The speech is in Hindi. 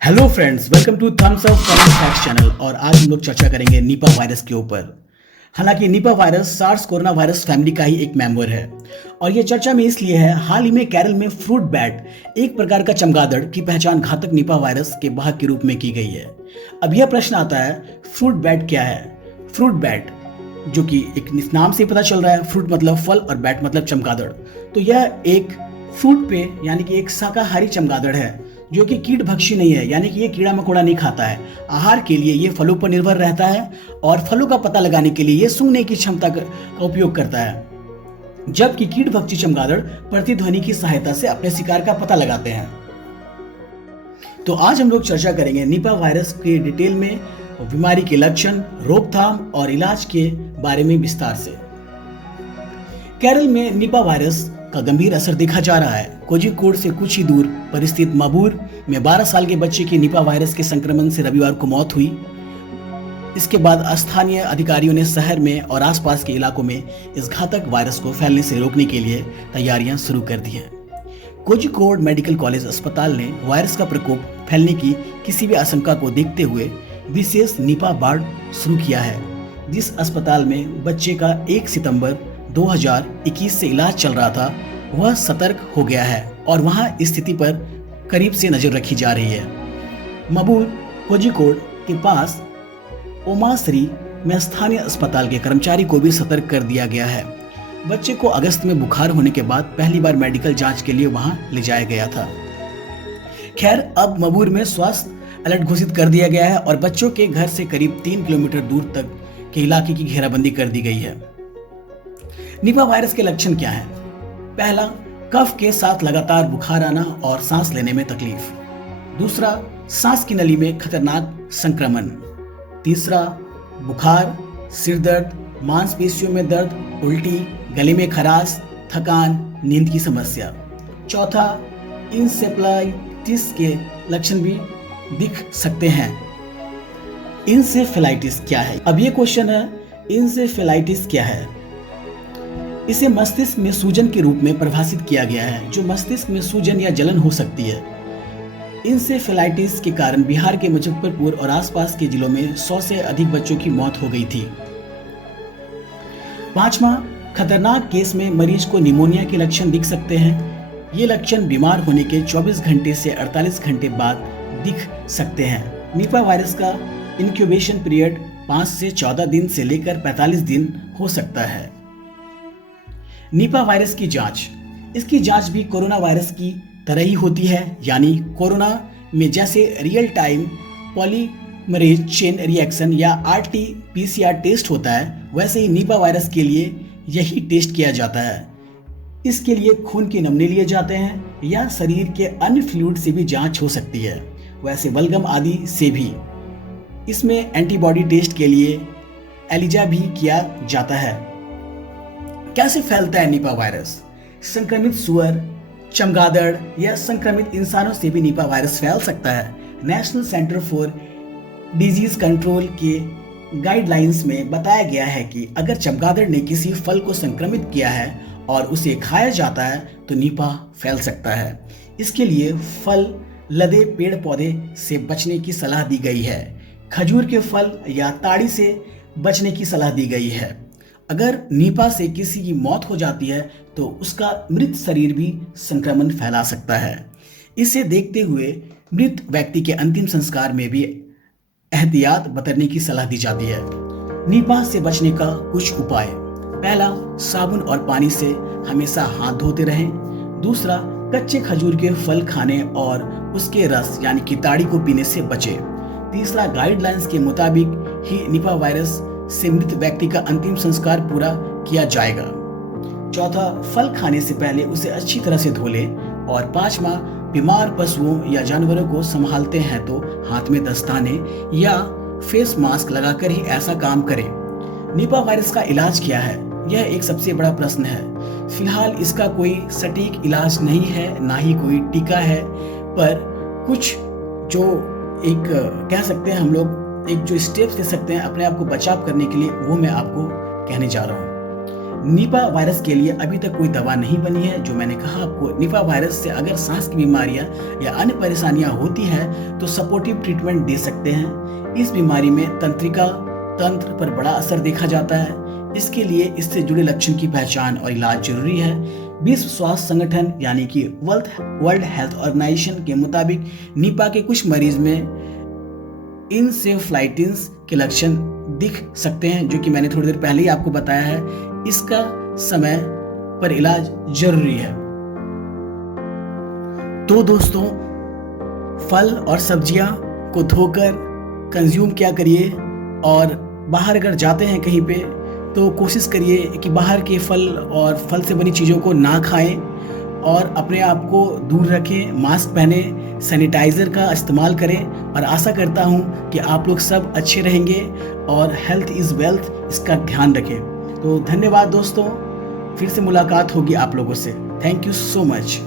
Hello friends, welcome to thumbs up fact facts channel. और आज हम लोग चर्चा करेंगे निपा वायरस के ऊपर। हालांकि Nipah virus SARS corona virus family का ही एक मेंबर है और ये चर्चा में इसलिए है, हाल ही में केरल में फ्रूट बैट एक प्रकार का चमगादड़ की पहचान घातक निपा वायरस के वाहक के रूप में की गई है। अब यह प्रश्न आता है, फ्रूट बैट क्या है? फ्रूट बैट, जो कि एक नाम से पता चल रहा है, फ्रूट मतलब फल और बैट मतलब चमगादड़, तो यह एक फ्रूट पे यानी कि एक शाकाहारी चमगादड़ है जो कि कीट भक्षी नहीं है, यानी कि ये कीड़ा मकोड़ा नहीं खाता है। आहार के लिए ये फलों पर निर्भर रहता है और फलों का पता लगाने के लिए ये सूंघने की क्षमता का उपयोग करता है, जबकि कीट भक्षी चमगादड़ प्रतिध्वनि की सहायता से अपने शिकार का पता लगाते हैं। तो आज हम लोग चर्चा करेंगे निपा वायरस के डिटेल में, बीमारी के लक्षण, रोकथाम और इलाज के बारे में विस्तार से। केरल में निपा वायरस का गंभीर असर देखा जा रहा है। कोझिकोड से कुछ ही दूर पर स्थित मबूर में 12 साल के बच्चे की निपा वायरस के संक्रमण से रविवार को मौत हुई। इसके बाद स्थानीय अधिकारियों ने शहर में और आसपास के इलाकों में इस घातक वायरस को फैलने से रोकने के लिए तैयारियां शुरू कर दी हैं। कोझिकोड मेडिकल कॉलेज अस्पताल ने वायरस का प्रकोप फैलने की किसी भी आशंका को देखते हुए विशेष निपा वार्ड शुरू किया है। जिस अस्पताल में बच्चे का 1 सितंबर 2021 से इलाज चल रहा था, वह सतर्क हो गया है और वहां स्थिति पर करीब से नजर रखी जा रही है। मबूर कोझिकोड के पास ओमाश्री में स्थानीय अस्पताल के कर्मचारी को भी सतर्क कर दिया गया है। बच्चे को अगस्त में बुखार होने के बाद पहली बार मेडिकल जांच के लिए वहां ले जाया गया था। खैर, अब मबूर में स्वास्थ्य अलर्ट घोषित कर दिया गया है और बच्चों के घर से करीब 3 किलोमीटर दूर तक के इलाके की घेराबंदी कर दी गई है। निपा वायरस के लक्षण क्या हैं? पहला, कफ के साथ लगातार बुखार आना और सांस लेने में तकलीफ। दूसरा, सांस की नली में खतरनाक संक्रमण। तीसरा, बुखार, सिर दर्द, मांसपेशियों में दर्द, उल्टी, गले में खराश, थकान, नींद की समस्या। चौथा, इंसेफ्लाइटिस के लक्षण भी दिख सकते हैं। इंसेफ्लाइटिस क्या है? अब ये क्वेश्चन है, इंसेफ्लाइटिस क्या है? इसे मस्तिष्क में सूजन के रूप में परिभाषित किया गया है, जो मस्तिष्क में सूजन या जलन हो सकती है। इंसेफ्लाइटिस के कारण बिहार के मुजफ्फरपुर और आसपास के जिलों में 100 से अधिक बच्चों की मौत हो गई थी। पांचवा, खतरनाक केस में मरीज को निमोनिया के लक्षण दिख सकते हैं। ये लक्षण बीमार होने के 24 घंटे से 48 घंटे बाद दिख सकते हैं। निपा वायरस का इंक्यूबेशन पीरियड 5 से 14 दिन से लेकर 45 दिन हो सकता है। निपा वायरस की जांच। इसकी जांच भी कोरोना वायरस की तरह ही होती है, यानी कोरोना में जैसे real time polymerase chain reaction या RT-PCR टेस्ट होता है, वैसे ही निपा वायरस के लिए यही टेस्ट किया जाता है। इसके लिए खून के नमूने लिए जाते हैं या शरीर के अन्य फ्लूइड से भी जांच हो सकती है, वैसे बलगम आदि से भी। इसमें एंटीबॉडी टेस्ट के लिए एलिजा भी किया जाता है। कैसे फैलता है निपा वायरस? संक्रमित सुअर, चमगादड़ या संक्रमित इंसानों से भी निपा वायरस फैल सकता है। National centre for disease control के गाइडलाइंस में बताया गया है कि अगर चमगादड़ ने किसी फल को संक्रमित किया है और उसे खाया जाता है तो निपा फैल सकता है। इसके लिए फल लदे पेड़ पौधे से बचने की सलाह दी गई है। खजूर के फल या ताड़ी से बचने की सलाह दी गई है। अगर निपा से किसी की मौत हो जाती है तो उसका मृत शरीर भी संक्रमण फैला सकता है। इसे देखते हुए मृत व्यक्ति के अंतिम संस्कार में भी एहतियात बरतने की सलाह दी जाती है। निपा से बचने का कुछ उपाय। पहला, साबुन और पानी से हमेशा हाथ धोते रहें। दूसरा, कच्चे खजूर के फल खाने और उसके रस यानी कि ताड़ी को पीने से बचें। तीसरा, गाइडलाइंस के मुताबिक ही निपा वायरस से मृत व्यक्ति का अंतिम संस्कार पूरा किया जाएगा। चौथा, फल खाने से पहले उसे अच्छी तरह से धो लें। और पांचवा, बीमार पशुओं या जानवरों को संभालते हैं तो हाथ में दस्ताने या फेस मास्क लगाकर ही ऐसा काम करें। निपा वायरस का इलाज क्या है? यह एक सबसे बड़ा प्रश्न है। फिलहाल इसका कोई सटीक इलाज नहीं है, ना ही कोई टीका है, पर कुछ जो एक कह सकते हैं हम लोग, एक जो स्टेप्स ले सकते हैं अपने आप को बचाव करने के लिए, वो मैं आपको कहने जा रहा हूँ। निपा वायरस के लिए अभी तक कोई दवा नहीं बनी है। जो मैंने कहा आपको, निपा वायरस से अगर सांस की बीमारियां या अन्य परेशानियां होती है तो सपोर्टिव ट्रीटमेंट दे सकते हैं। इस बीमारी में तंत्रिका तंत्र पर बड़ा असर देखा जाता है। इसके लिए इससे जुड़े लक्षण की पहचान और इलाज जरूरी है। विश्व स्वास्थ्य संगठन यानी कि वर्ल्ड हेल्थ ऑर्गेनाइजेशन के मुताबिक निपा के कुछ मरीज में इंसेफ्लाइटिस के लक्षण दिख सकते हैं, जो कि मैंने थोड़ी देर पहले ही आपको बताया है। इसका समय पर इलाज जरूरी है। तो दोस्तों, फल और सब्जियां को धोकर कंज्यूम क्या करिए, और बाहर अगर जाते हैं कहीं पे तो कोशिश करिए कि बाहर के फल और फल से बनी चीज़ों को ना खाएं और अपने आप को दूर रखें, मास्क पहने, सैनिटाइज़र का इस्तेमाल करें। और आशा करता हूं कि आप लोग सब अच्छे रहेंगे और हेल्थ इज़ वेल्थ, इसका ध्यान रखें। तो धन्यवाद दोस्तों, फिर से मुलाकात होगी आप लोगों से। Thank you so much.